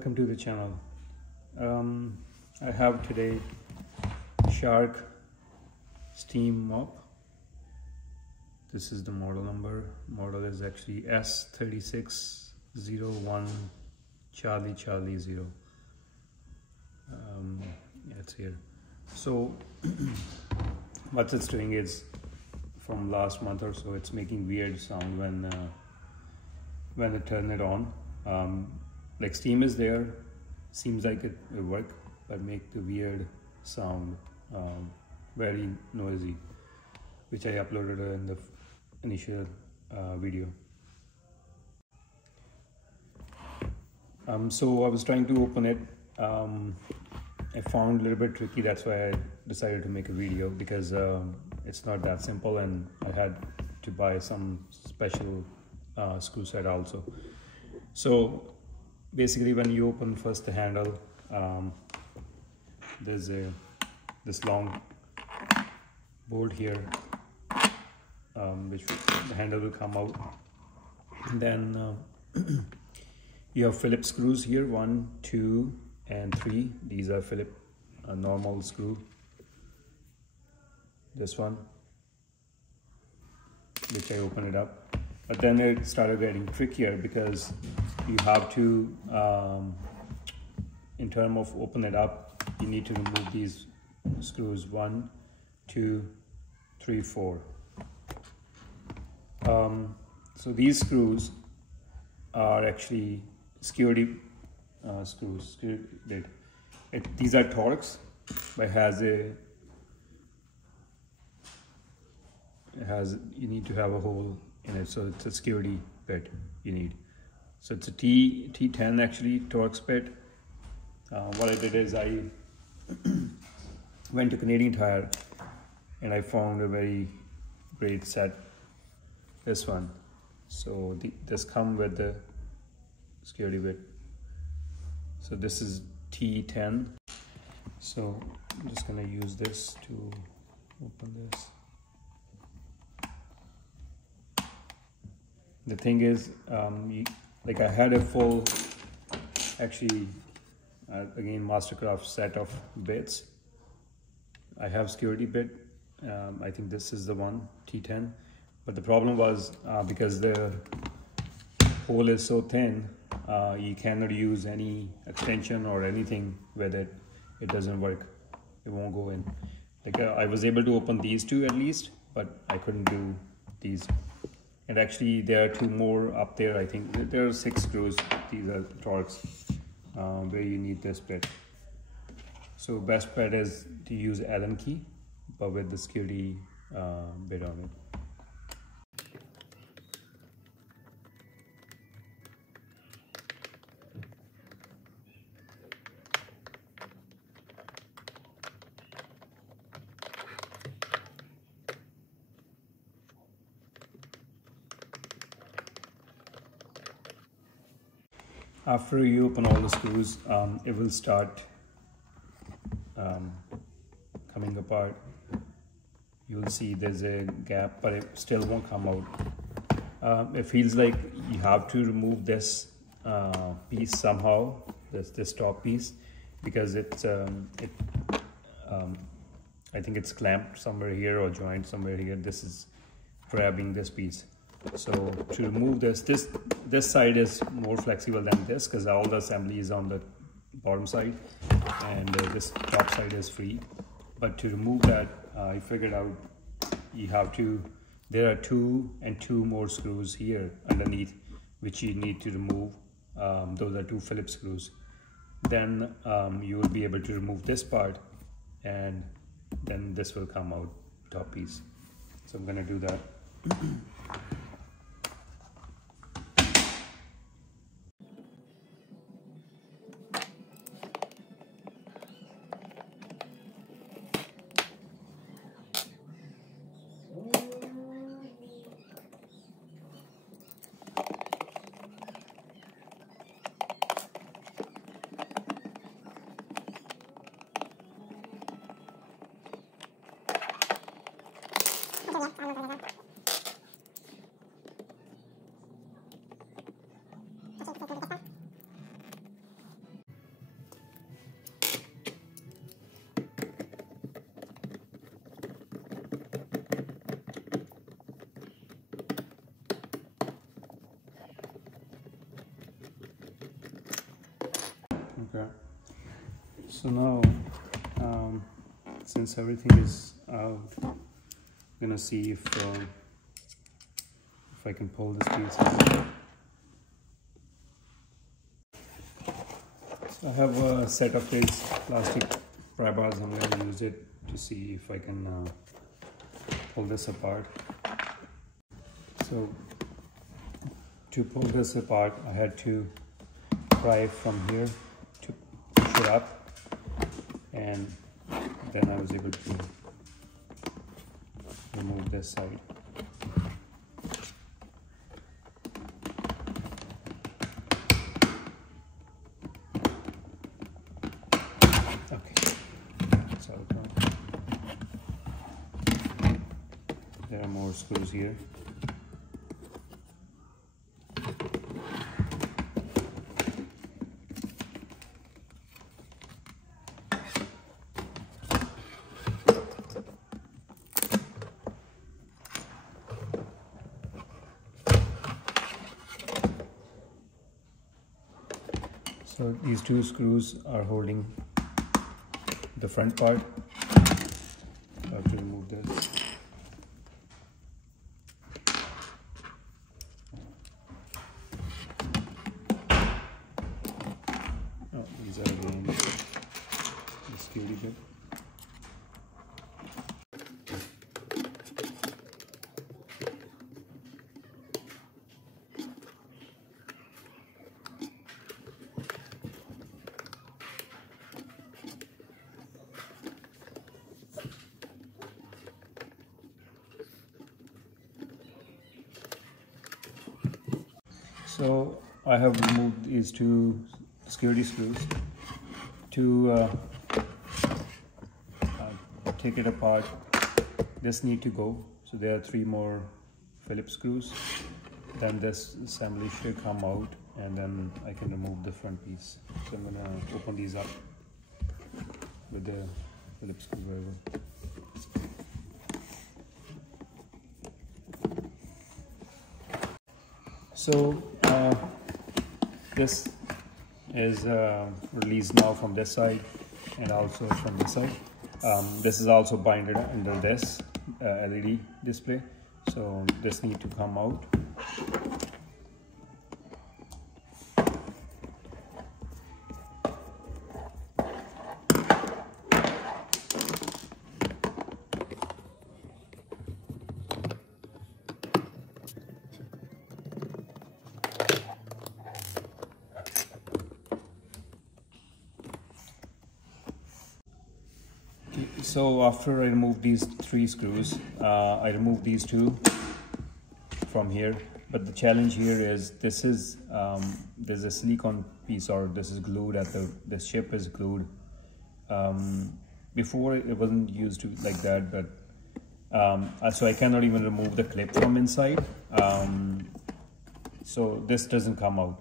Welcome to the channel. I have today Shark steam mop. This is the model number. Model is actually S3601 Charlie 0. Yeah, it's here. So what it's doing is, from last month or so, it's making weird sound when I turn it on. Like steam is there, seems like it will work, but make the weird sound, very noisy, which I uploaded in the initial video. So I was trying to open it. I found a little bit tricky, that's why I decided to make a video, because it's not that simple and I had to buy some special screw set also. So basically, when you open first the handle, there's this long bolt here, which the handle will come out. And then you have Phillips screws here, 1, 2, and 3. These are Phillips normal screw. This one, which I open it up. But then it started getting trickier, because you have to, in terms of open it up, you need to remove these screws, 1, 2, 3, 4. So these screws are actually security screws. These are Torx, but you need to have a hole in it, so it's a security bit you need. So it's a T10 actually, Torx bit. What I did is I went to Canadian Tire and I found a very great set, this one. So this come with the security bit. So this is T10. So I'm just gonna use this to open this. The thing is, like I had a full, actually, again, Mastercraft set of bits. I have security bit. I think this is the one, T10. But the problem was, because the hole is so thin, you cannot use any extension or anything with it. It doesn't work. It won't go in. Like I was able to open these two at least, but I couldn't do these. And actually there are 2 more up there. I think there are 6 screws. These are Torx, where you need this bit. So best bet is to use Allen key, but with the security bit on it. After you open all the screws, it will start coming apart. You'll see there's a gap, but it still won't come out. It feels like you have to remove this piece somehow, this top piece, because I think it's clamped somewhere here or joined somewhere here. This is grabbing this piece. So to remove this side is more flexible than this, because all the assembly is on the bottom side, and this top side is free. But to remove that, I figured out there are 2 and 2 more screws here underneath, which you need to remove. Those are 2 Phillips screws. Then you will be able to remove this part, and then this will come out, top piece. So I'm gonna do that. So now, since everything is out, I'm gonna see if I can pull this piece out. So I have a set of these plastic pry bars. I'm gonna use it to see if I can pull this apart. So to pull this apart, I had to pry from here to push it up, and then I was able to remove this side. Okay, that's out now. There are more screws here. So these two screws are holding the front part. I have to remove this. Oh, these are again the security bit. So I have removed these two security screws. To take it apart, this need to go. So there are 3 more Phillips screws. Then this assembly should come out, and then I can remove the front piece. So I'm gonna open these up with the Phillips screwdriver. So this is released now from this side and also from this side. This is also binded under this LED display, so this need to come out. So after I remove these 3 screws, I remove these 2 from here. But the challenge here is this is there's a silicone piece, or this is glued at this chip is glued. Before it wasn't used to like that, but so I cannot even remove the clip from inside. So this doesn't come out.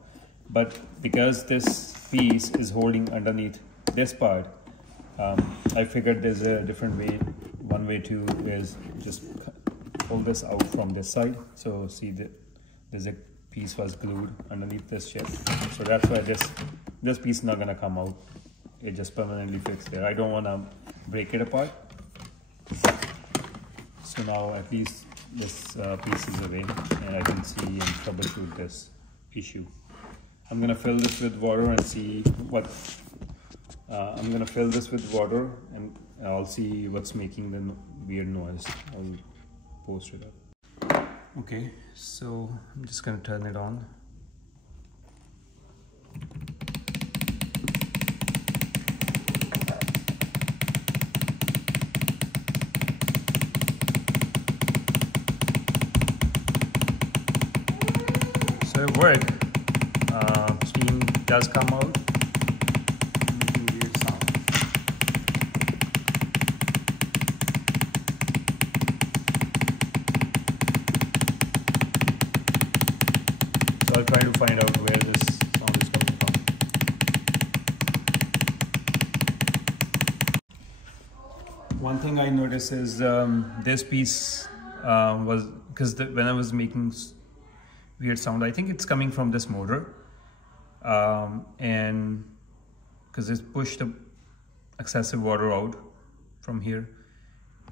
But because this piece is holding underneath this part, I figured there's a different way. One way to is just pull this out from this side. So see that there's a piece was glued underneath this chip. So that's why this piece is not gonna come out. It just permanently fixed there. I don't wanna break it apart. So now at least this piece is away, and I can see and troubleshoot this issue. I'm gonna fill this with water and see what. I'm gonna fill this with water, and I'll see what's making the weird noise. I'll post it up. Okay, so I'm just gonna turn it on. So it worked. Steam does come out. I'll try to find out where this sound is coming from. One thing I noticed is this piece was, because when I was making weird sound, I think it's coming from this motor, and because it's pushed excessive water out from here,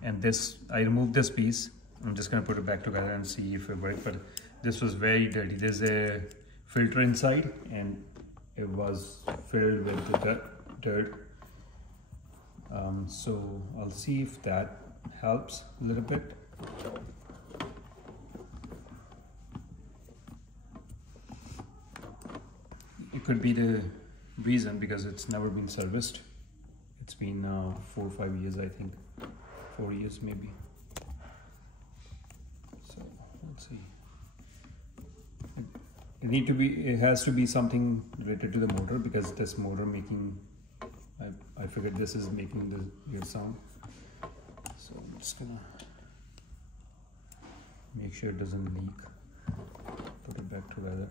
and this, I removed this piece. I'm just gonna put it back together and see if it works, but this was very dirty. There's a filter inside and it was filled with the dirt. So I'll see if that helps a little bit. It could be the reason because it's never been serviced. It's been 4 or 5 years, I think. 4 years maybe. So let's see. It has to be something related to the motor, because this motor making, I figured this is making the weird sound. So I'm just gonna make sure it doesn't leak. Put it back together.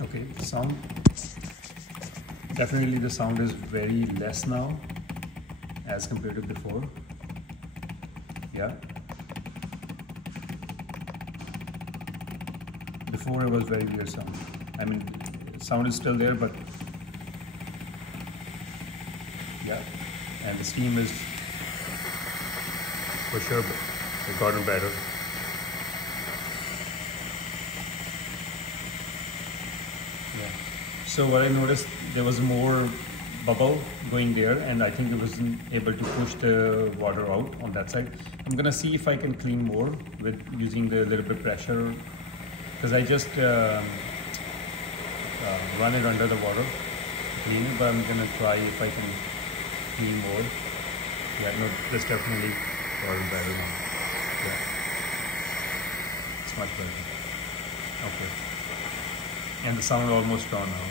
Okay, sound, definitely the sound is very less now as compared to before. Yeah, before it was very weird sound. I mean, sound is still there, but yeah, and the steam is for sure it's gotten better. So what I noticed, there was more bubble going there, and I think it wasn't able to push the water out on that side. I'm gonna see if I can clean more with using the little bit pressure, because I just run it under the water to clean it, but I'm gonna try if I can clean more. Yeah, no, this definitely got better now. Yeah, it's much better. Okay. And the sound almost gone now.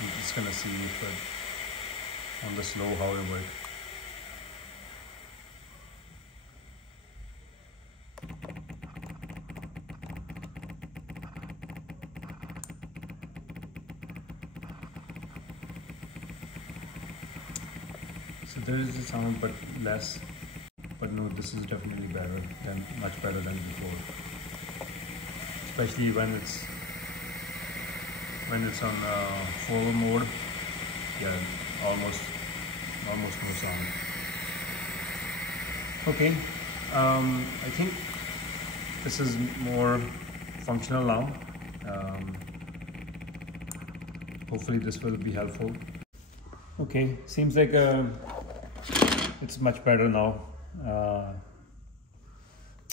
I'm just gonna see if on the slow how it works. So there is a sound, but less. But no, this is definitely better than, much better than before. Especially when it's on forward mode. Yeah, almost no sound. Okay, I think this is more functional now. Hopefully this will be helpful. Okay, seems like it's much better now.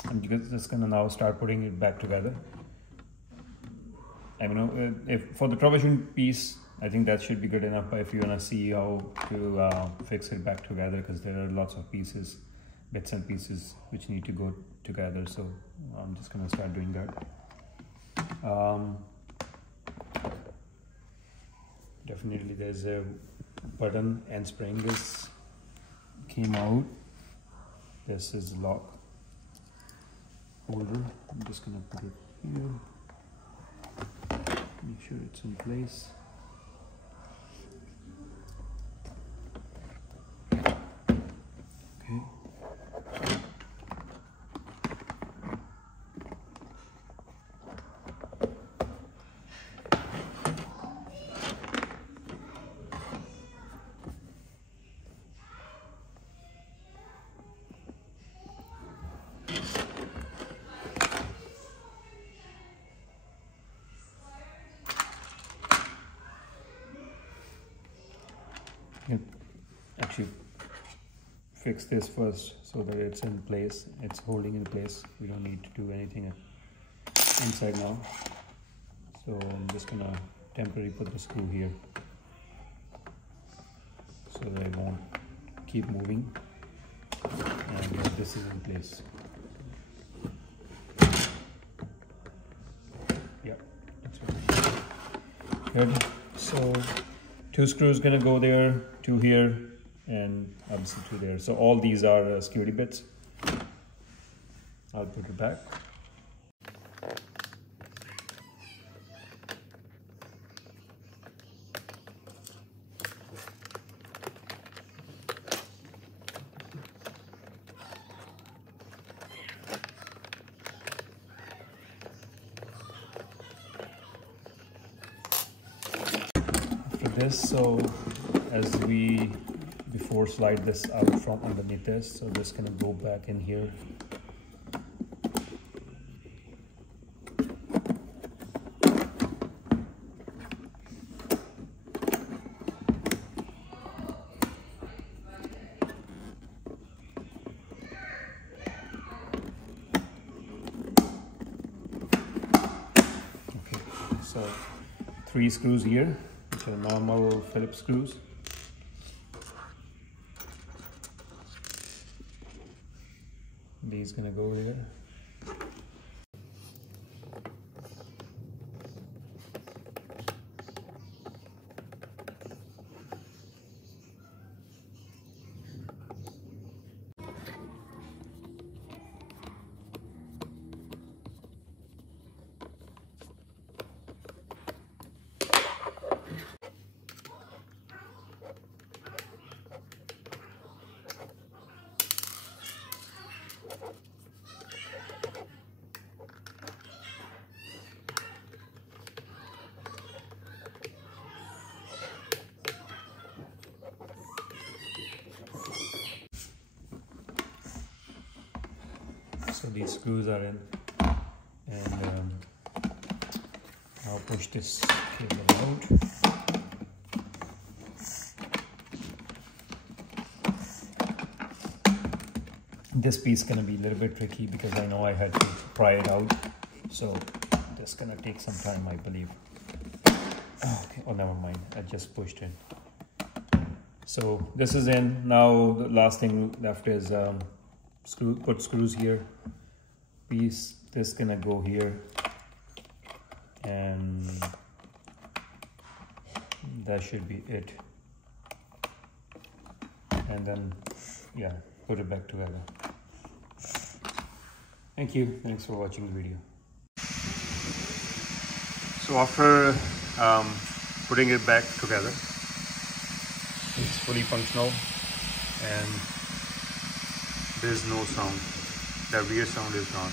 I'm just gonna now start putting it back together. I don't know, if for the troubleshooting piece, I think that should be good enough. But if you wanna see how to fix it back together, because there are lots of pieces, bits and pieces which need to go together, so I'm just gonna start doing that. Definitely there's a button and spring. This came out. This is lock holder. I'm just gonna put it here. Make sure it's in place. Okay. Actually fix this first so that it's in place, it's holding in place. We don't need to do anything inside now. So I'm just gonna temporarily put the screw here so that it won't keep moving, and this is in place. Yeah, that's right. Ready? So 2 screws gonna go there, 2 here, and obviously 2 there. So all these are security bits. I'll put it back. This, so as we before slide this out from underneath this, so this gonna go back in here. Okay, so 3 screws here, which are normal Phillips screws. These gonna go there. So these screws are in, and I'll push this cable out. This piece is gonna be a little bit tricky because I know I had to pry it out, so this is gonna take some time, I believe. Okay, oh never mind, I just pushed it. So this is in. Now the last thing left is put screws here. This gonna go here, and that should be it. And then yeah, put it back together. Thank you. Thanks for watching the video. So after putting it back together, it's fully functional and there's no sound. The rear sound is gone.